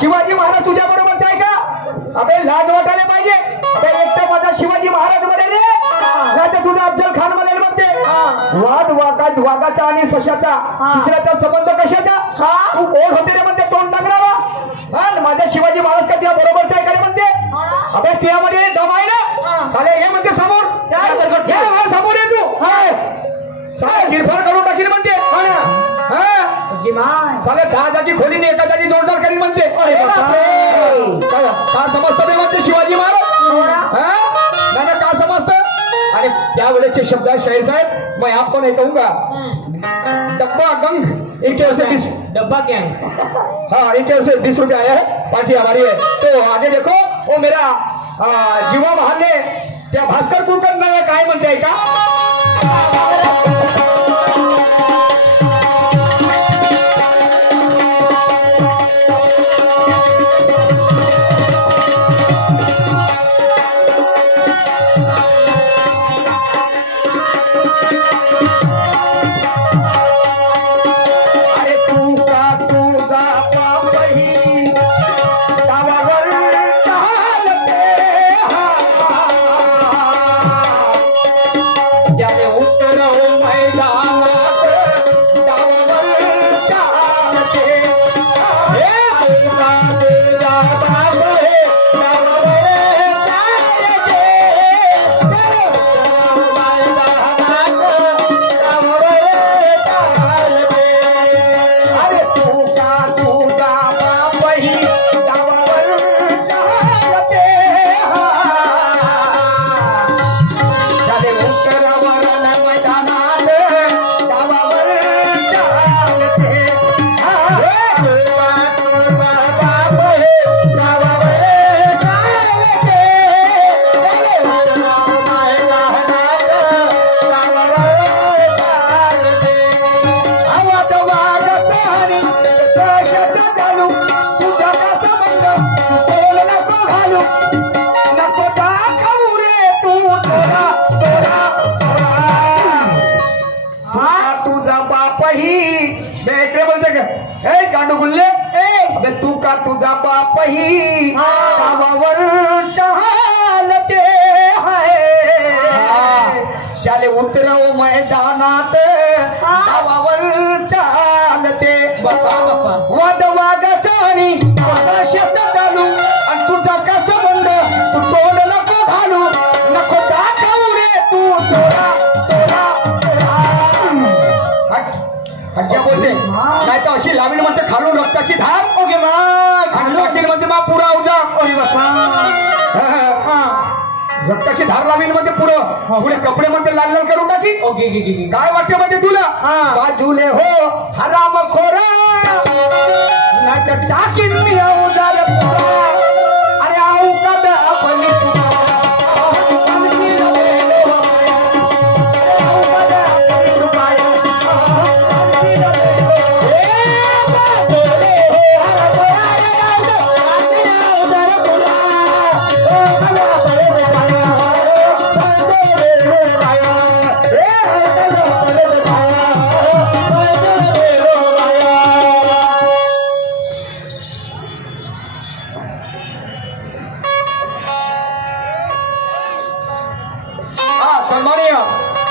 शिवाजी महाराज तुझ्या बरोबरच आहे का? अबे लाज वाटायला पाहिजे. अबे एकटा माझा शिवाजी महाराज म्हणे रे, नाही तर तुझा अफजल खान म्हणे म्हणते. वाघाचा आणि सशाचा तिसऱ्याचा संबंध कशाचा? तू कोण होते रे म्हणते, तोंड टाकणारा. माझ्या शिवाजी महाराज का तुझ्या बरोबरच आहे का रे म्हणते. अबे त्यामध्ये दम आहे ना साले. हे म्हणते समोर समोर ये तू. साले शिरफार करून टाकील म्हणते. साले 10 जागी खोलीने एका जागी जोरदार करीन म्हणते. का समजतं बे म्हणते शिवाजी महाराज? ना का समजतं? अरे त्यावेळेचे शब्द है शाहीर साहब, मैं आपको नहीं कहूंगा. डब्बा गंग इनके ओर से 20 डब्बा गैंग. हाँ, इनके ओर से 20 रुपये आया है, पार्टी हमारी है. तो आगे देखो वो मेरा जीवा महाले त्या भास्कर कुलकर्णी काय म्हणते आहे का? तू का तुझा बापही गावावर चालते आहे. शाले उतरव मैदानात गावावर चालते. वाद वागाचा आणि शब्द चालू आणि तुझा का संबंध, तू तोड नको घालू, नको दाखवू रे तू तोरा तोरा. अच्छा बोलते नाही तर अशी लावीण म्हणते खालून रक्ताची धार. ओके म्हणते मा पुरा उजा. रक्ताची धार लावीण म्हणते पुढं पुढे कपडे म्हणते लाल लाल करून टाकी. ओके काय वाटते म्हणते तुला? बाजूले हो हराम खोरा नाही तर टाकीन मी अवजार पुरा. अरे आऊ कदा आपण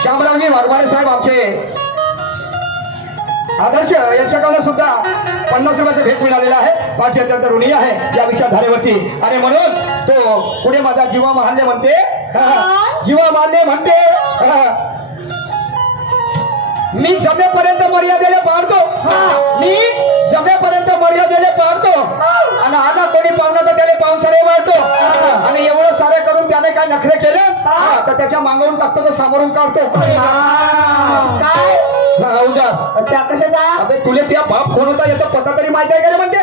शामरावजी वाघमारे साहेब आमचे आदर्श यांच्याकडे सुद्धा 50 रुपयाचा भेट मिळालेला आहे. पाठी अत्यंत ऋणी आहे या विचारधारेवरती. आणि म्हणून तो पुढे माझा जीवा महाल्य म्हणते. जीवा महाल्य म्हणते मी जमेपर्यंत मर्यादेला पाळतो. मी जमेपर्यंत मर्यादेला पाळतो. आणि आला कोणी पाहुणा तर त्याला पाहुणचारे मारतो. आणि एवढं सारे करून त्याने काय नखरे केले तर त्याच्या मागवून टाकतो, तो सामोरून काढतो. काय त्या कशाचा? अबे तुले त्या बाप कोण होता याचा पत्ता तरी माहिती आहे का रे म्हणते.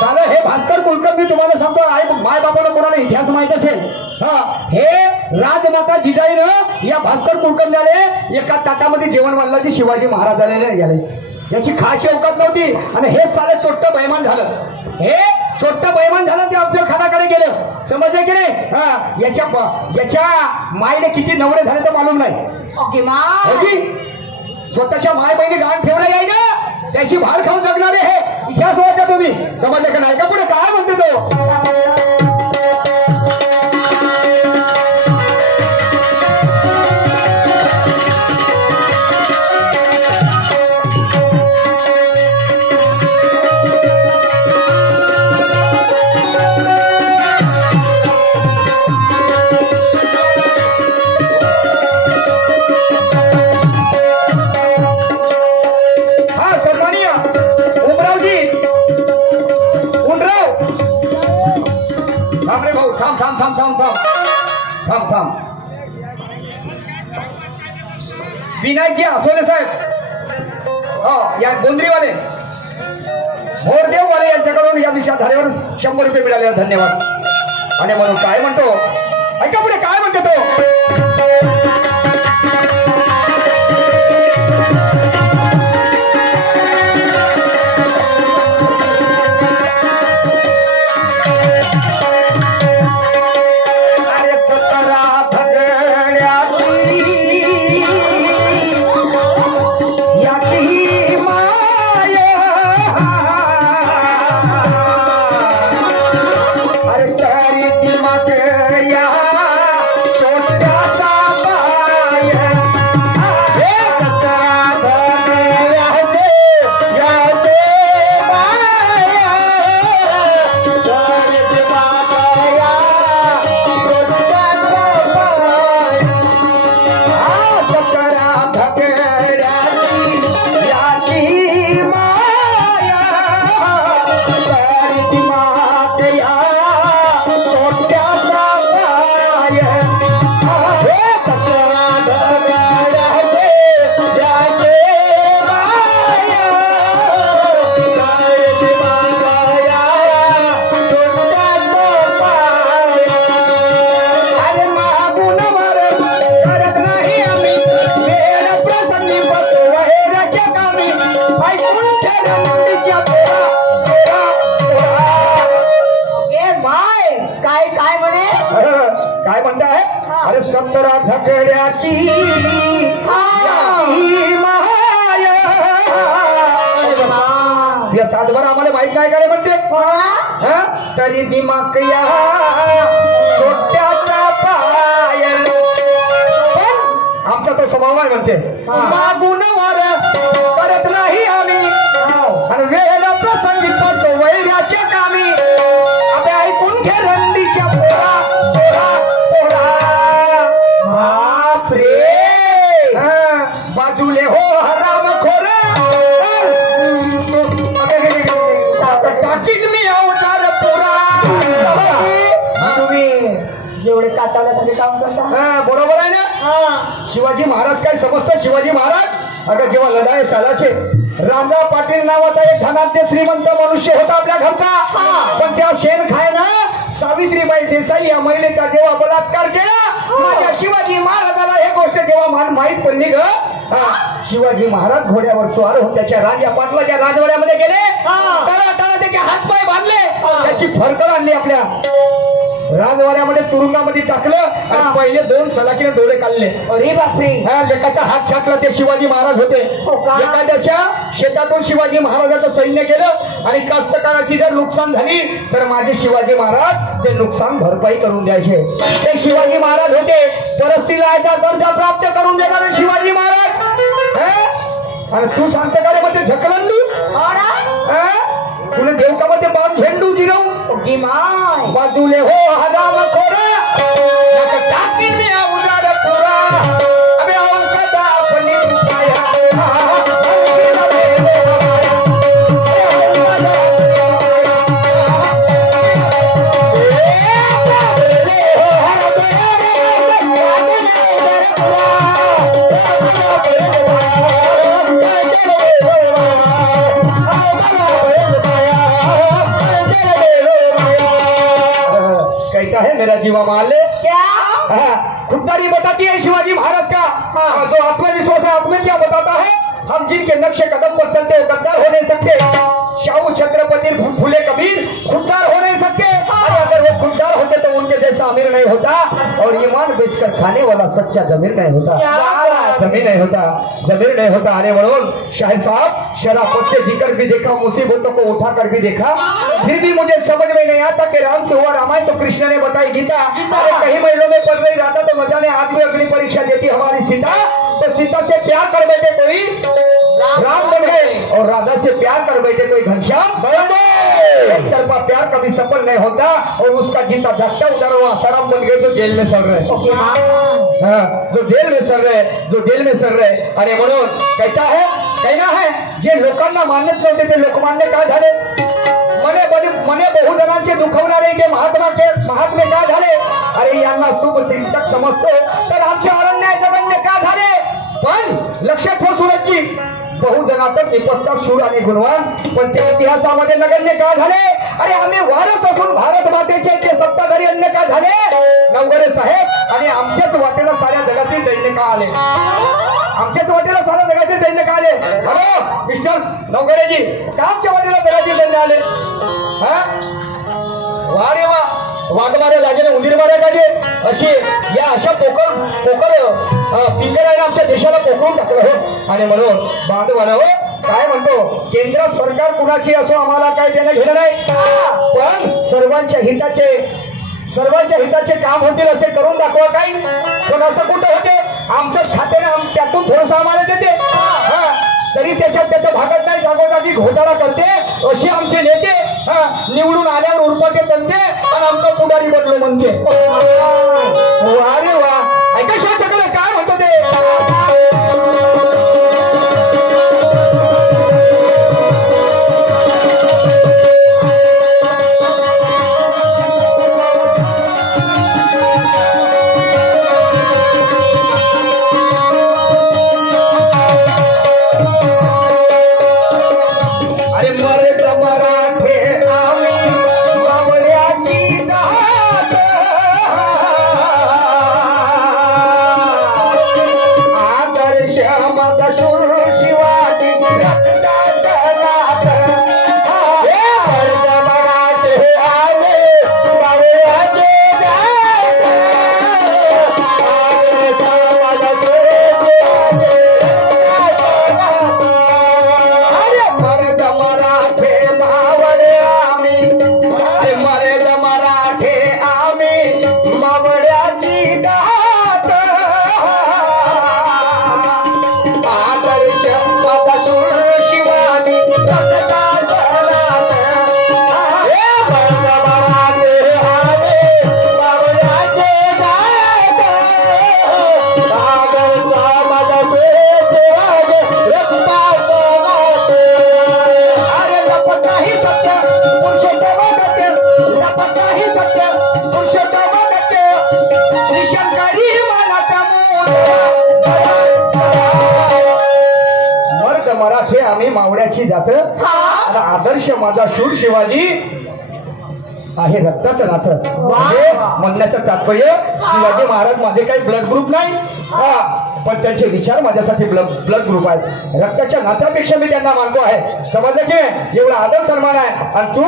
सारं हे भास्कर कुलकर्णी तुम्हाला सांगतो आई माय बापाला कोणाला इतिहास माहित असेल. हे राजमाता जिजाईनं या भास्कर कुलकर्ण्याले एका ताटामध्ये जेवण वाढलं शिवाजी महाराजांनी गेले. याची खायची अवकात नव्हती. आणि हे साले चोट्ट बैमान झालं. हे चोट्ट बैमान झालं ते अफजल खानाकडे गेलं. समजले की नाही? याच्या मायले किती नवरे झाले तर मालूम नाही. ओके स्वतःच्या माय बहिणी गाण ठेवलं आहे ना, त्याची भाड खाऊन जगणारे हे इतिहास वाचा तुम्ही. समजले का नाही का? पुढे काय म्हणते तो? थांब. विनायकजी आसोले साहेब, या गोंद्रीवाले भोरदेववाले यांच्याकडून या विचारधारेवर 100 रुपये मिळाले. धन्यवाद. आणि म्हणून काय म्हणतो ऐका पुढे काय म्हणतो तो? काय म्हणताय? अरे 17 धकड्याची माया. या सातबार आम्हाला माहित नाही काय म्हणते, तरी दिमाग या छोट्याचा पाय. आमचा तो स्वभाव आहे म्हणते, मागून वर करत नाही आम्ही, आणि वेळ प्रसंगी पडतो वैराच्या कामी. अबे ऐकून घे रंडीच्या पोरा पोरा पोरा. बापरे, बाजूले हो हराम खोरा. टाकीन मी अवतार पोरा. तुम्ही एवढे काटाळ्यासाठी काम करता, बरोबर आहे ना? शिवाजी महाराज काय समजतात? शिवाजी महाराज अगं जेव्हा लढाई चालायचे, राजा पाटील नावाचा एक धनाढ्य श्रीमंत मनुष्य होता आपल्या घरचा, पण त्या शेण खायला सावित्रीबाई देसाई या महिलेचा जेव्हा बलात्कार केला, माझ्या शिवाजी महाराजाला हे गोष्ट जेव्हा माहीत पडली ग, शिवाजी महाराज घोड्यावर स्वार होऊन त्याच्या राजा पाटलाच्या राजवाड्यामध्ये गेले. त्याला त्याचे हातपाय बांधले, त्याची फरकड आणली, आपल्या राजवाड्यामध्ये तुरुंगामध्ये टाकलं आणि पहिले 2 सलाखीने डोळे काढले. अरे बापरे, लेकाचा हात छाटला. ते शिवाजी महाराज होते. एखाद्याच्या शेतातून शिवाजी महाराजाचं सैन्य गेलं आणि कास्तकाराची जर नुकसान झाली तर माझे शिवाजी महाराज ते नुकसान भरपाई करून द्यायचे. ते शिवाजी महाराज होते. परस्तिलाचा दर्जा प्राप्त करून देणारे शिवाजी महाराज. आणि तू सांगते का रे मध्ये झकलंडू? तुला देवकामध्ये बाग झेंडू जिरव बाजूले हो हदाम खोरा. टाकीन मी उदार खोरा. अबे औषधा अपनी है मेरा जीवा माले. क्या खुददारी बताती है शिवाजी महाराज का. जो आत्मविश्वास है आत्म क्या बताता है? हम जिनके नक्शे कदम पर चलते हैं गद्दार हो नहीं सकते. शाहू छत्रपति फूले कबीर खुददार हो नहीं सकते. अगर वो खुददार होते तो उनके जैसा अमीर नहीं होता. और ईमान बेचकर खाने वाला सच्चा जमीर नहीं होता, जमीर नहीं होता, जमीर नहीं होता। अरे म्हणून शाहिद साहब शराफत से जिक्र भी देखा, मुसीबतों को उठा कर भी देखा, फिर भी मुझे समझ में नहीं आता कि राम से हुआ रामायण तो कृष्ण ने बताई गीता। अरे कई महीनों में पढ़ रही राधा तो मजा ने आज भी अग्नि परीक्षा देती हमारी सीता, तो सीता से प्यार कर बैठे कोई राम बन गए और राधा से प्यार कर बैठे कोई घनश्याम बन गए। एक तरफा प्यार कभी सफल नहीं होता और उसका जीता जागता उधर वो आसाराम बन गए जो जेल में सड़ रहे। जो जेल में सड़ रहे, जो जेल में सड़ रहे। अरे म्हणून कहना है जे लोकांना मान्यत नव्हते ते लोकमान्य का झाले, मने बहु जणांचे दुखवणारे जे महात्मे का झाले। अरे यांना शुभ चिंतक समजतो तर आमचे अरण्य जगन्य का झाले। पण लक्ष ठेव सूरजजी, बहु जनातक निपत्ता शूर आणि गुणवान पण त्या इतिहासामध्ये नगण्य का झाले। अरे आम्ही वारस असून भारत मातेचे ते सत्ताधारी अन्य का झाले। नवघरे साहेब आणि आमच्याच वाटेला साऱ्या जगातील दैन्य का आले, आमच्याच वाटेला साऱ्या जगातील दैन्य का आले। हॅलो मिस्टर नवघरेजी, का आमच्या वाटेला जगातील दैन्य आले। वा रे वा, वाघ मारे लाजेने उंदीर मारे काजे अशी या अशा पोकर पिंजऱ्याने आमच्या देशाला पोकळून टाकलं हो। आणि म्हणून बांधवानं हो काय म्हणतो, केंद्र सरकार कुणाची असो आम्हाला काय देणं घेणं नाही, पण सर्वांच्या हिताचे काम होतील असे करून दाखवा। काही पण असं कुठं होते, आमच्याच खात्याने त्यातून थोडंसं आम्हाला देते तरी त्याच्या भागात नाही, जागोजागी घोटाळा करते असे आमचे नेते। निवडून आल्यावर उरपाटे बनते आणि आमचा पुढारी बनलो म्हणते। वा रे वा, ऐका शिवचक्र काय म्हणतो ते। आम्ही मावळ्याची जात आणि आदर्श माझा शूर शिवाजी आहे रक्ताचं नातं। म्हणजे म्हणण्याचं तात्पर्य शिवाजी महाराज माझे काही ब्लड ग्रुप नाही, पण त्यांचे विचार माझ्यासाठी ब्लड ग्रुप आहेत। रक्ताच्या नात्यापेक्षा मी त्यांना मानतो आहे। समजलं की एवढा आदर सन्मान आहे आणि तू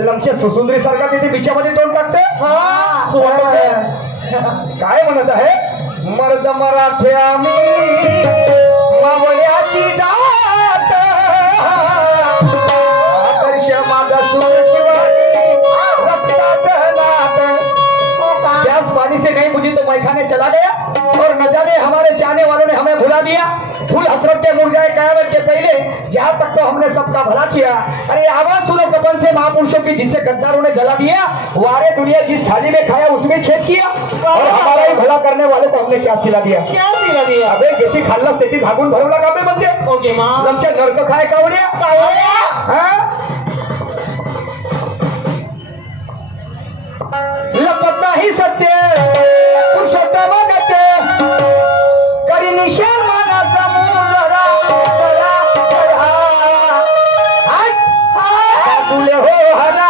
लमच्या सुसुंदरी सारखा तिथे बिच्यामध्ये तोंड टाकते काय म्हणत आहे। मर्द मराठे आम्ही मावळ्याची जात, आदर्श माझा शूर शिवाजी रक्ताचं नातं। प्यास पानी से नहीं बुझी तो मैखाने चला गया और न जाने हमारे चाहने वालों ने हमें भुला दिया। फूल हसरत के मुरझाए कयामत के पहले, जहाँ तक तो हमने सबका भला किया। अरे आवाज सुनो कपन से महापुरुषों की, जिसे गद्दारों ने जला दिया। वारे दुनिया जिस थाली में खाया उसमें छेद किया और हमारा ही भला करने वाले को हमने क्या सिला दिया, क्या सिला दिया। अबे जेती खाल्ला तेती झाकून भरवला का बे म्हणते। ओके मां, तुमच्या नरक खाय कावड्या लपत नाही सत्य पुरुषोत्तम गत्य करी निशान मानाचा मुलरा तुले हो हरा